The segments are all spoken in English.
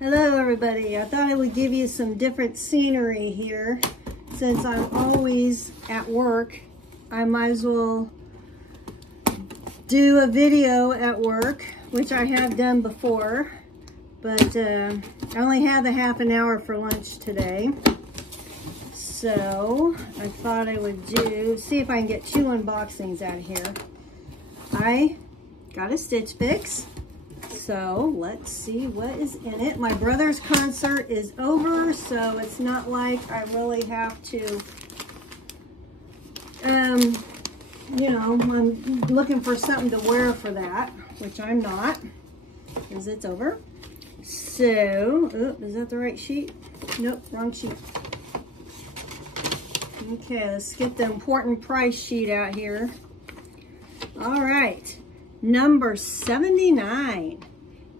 Hello everybody. I thought I would give you some different scenery here. Since I'm always at work, I might as well do a video at work, which I have done before, but I only have a half an hour for lunch today. So I thought I would see if I can get 2 unboxings out of here. I got a Stitch Fix. So let's see what is in it. My brother's concert is over, so it's not like I really have to, you know, I'm looking for something to wear for that, which I'm not, because it's over. So, is that the right sheet? Nope, wrong sheet. Okay, let's get the important price sheet out here. All right, number 79.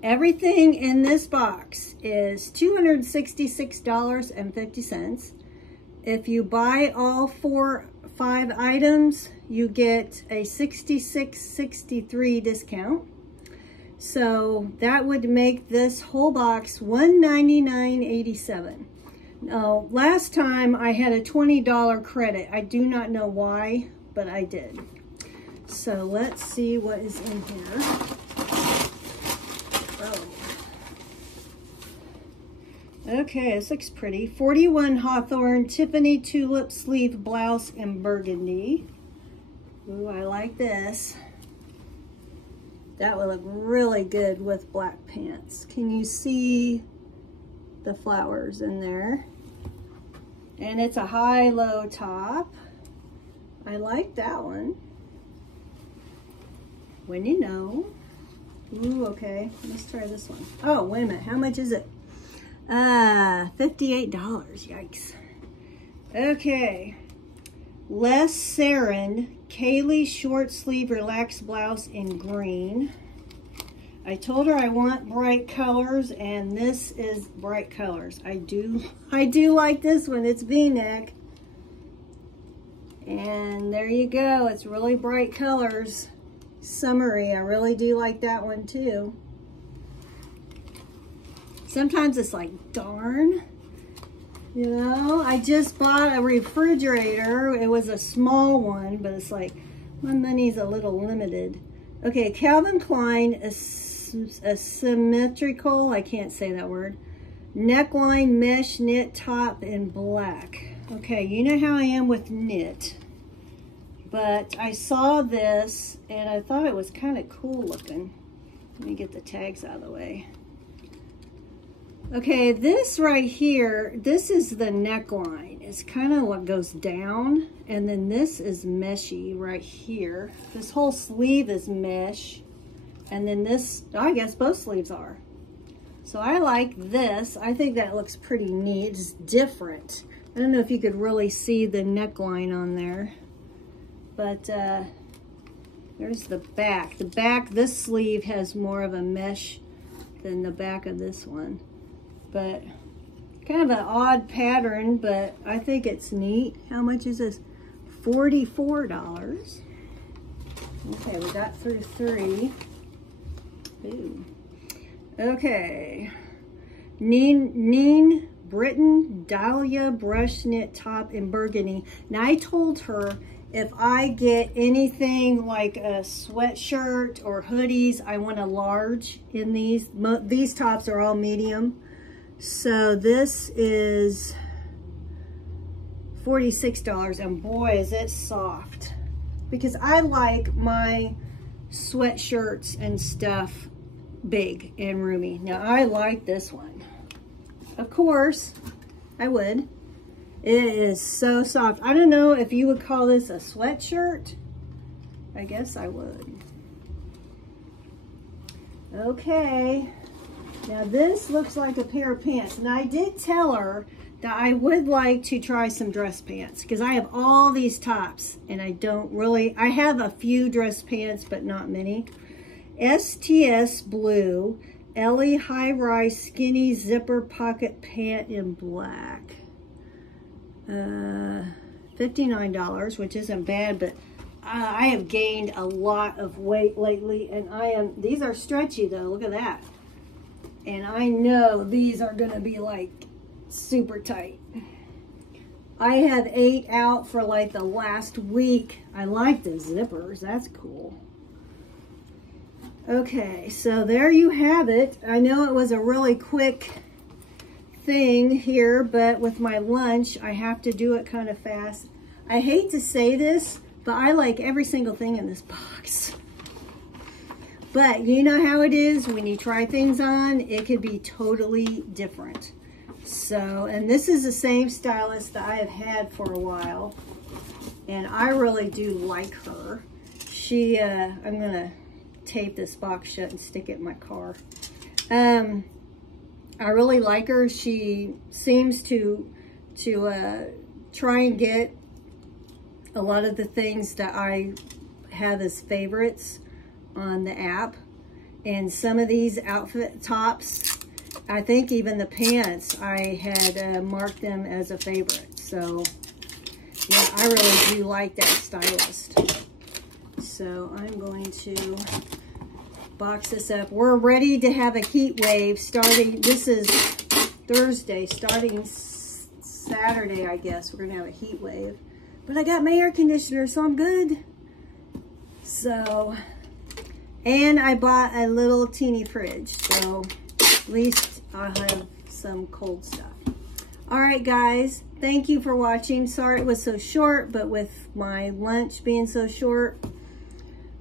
Everything in this box is $266.50. If you buy all 5 items, you get a $66.63 discount. So that would make this whole box $199.87. Now, last time I had a $20 credit. I do not know why, but I did. So let's see what is in here. Okay, this looks pretty. 41 Hawthorne Tiffany Tulip Sleeve Blouse in burgundy. Ooh, I like this. That would look really good with black pants. Can you see the flowers in there? And it's a high-low top. I like that one. When you know. Ooh, okay. Let's try this one. Oh, wait a minute. How much is it? $58. Yikes. Okay. Les Sarin Kaylee short sleeve relaxed blouse in green. I told her I want bright colors, and this is bright colors. I do like this one. It's V-neck. And there you go. It's really bright colors. Summery. I really do like that one too. Sometimes it's like, darn, you know, I just bought a refrigerator. It was a small one, but it's like, my money's a little limited. Okay, Calvin Klein, asymmetrical, I can't say that word, neckline mesh knit top in black. Okay, you know how I am with knit, but I saw this and I thought it was kind of cool looking. Let me get the tags out of the way. Okay, this right here, this is the neckline. It's kind of what goes down, and then this is meshy right here. This whole sleeve is mesh, and then this, I guess both sleeves are. So I like this. I think that looks pretty neat. It's different. I don't know if you could really see the neckline on there, but there's the back. The back, this sleeve has more of a mesh than the back of this one. But kind of an odd pattern, but I think it's neat. How much is this? $44. Okay, we got through 3. Ooh. Okay. Neen Britain Dahlia brush knit top in burgundy. Now I told her if I get anything like a sweatshirt or hoodies, I want a large in these. These tops are all medium. So this is $46, and boy, is it soft. Because I like my sweatshirts and stuff big and roomy. Now, I like this one. Of course, I would. It is so soft. I don't know if you would call this a sweatshirt. I guess I would. Okay. Now this looks like a pair of pants, and I did tell her that I would like to try some dress pants because I have all these tops and I have a few dress pants, but not many. STS blue, Ellie high-rise skinny zipper pocket pant in black. $59, which isn't bad, but I have gained a lot of weight lately, and these are stretchy though, look at that. And I know these are gonna be like super tight. I have 8 out for like the last week. I like the zippers, that's cool. Okay, so there you have it. I know it was a really quick thing here, but with my lunch, I have to do it kind of fast. I hate to say this, but I like every single thing in this box. But you know how it is when you try things on, it could be totally different. So, and this is the same stylist that I have had for a while, and I really do like her. She, I'm gonna tape this box shut and stick it in my car. I really like her. She seems to try and get a lot of the things that I have as favorites on the app, and some of these outfit tops, I think even the pants, I had marked them as a favorite. So yeah, I really do like that stylist. So I'm going to box this up. We're ready to have a heat wave starting, this is Thursday, starting Saturday, I guess we're gonna have a heat wave. But I got my air conditioner, so I'm good. So, and I bought a little teeny fridge, so at least I'll have some cold stuff. All right, guys, thank you for watching. Sorry it was so short, but with my lunch being so short,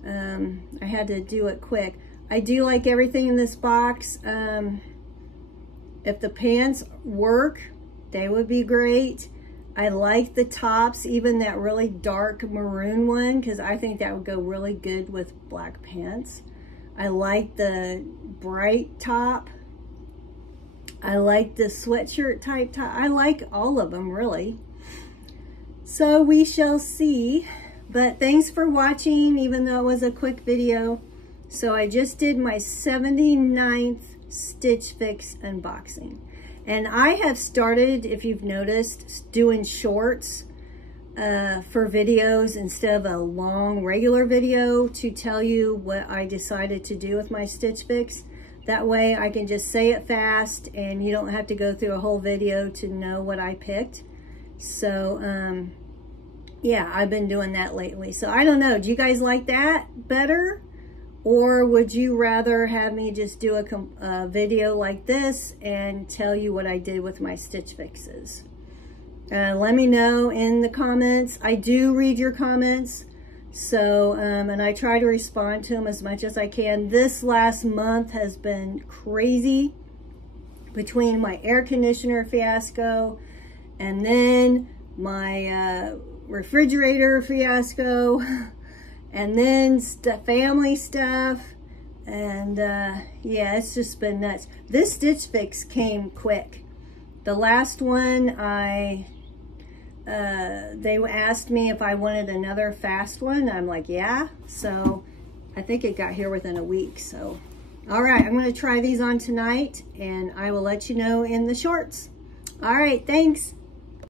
I had to do it quick. I do like everything in this box. If the pants work, they would be great. I like the tops, even that really dark maroon one, because I think that would go really good with black pants. I like the bright top. I like the sweatshirt type top. I like all of them, really. So we shall see. But thanks for watching, even though it was a quick video. So I just did my 79th Stitch Fix unboxing. And I have started, if you've noticed, doing shorts for videos instead of a long regular video to tell you what I decided to do with my Stitch Fix. That way I can just say it fast and you don't have to go through a whole video to know what I picked. So, yeah, I've been doing that lately. So I don't know, do you guys like that better? Or would you rather have me just do a video like this and tell you what I did with my Stitch Fixes? Let me know in the comments. I do read your comments, so and I try to respond to them as much as I can. This last month has been crazy between my air conditioner fiasco and then my refrigerator fiasco. And then family stuff, and yeah, it's just been nuts. This Stitch Fix came quick. The last one, they asked me if I wanted another fast one. I'm like, yeah. So I think it got here within a week. So, all right, I'm gonna try these on tonight, and I will let you know in the shorts. All right, thanks.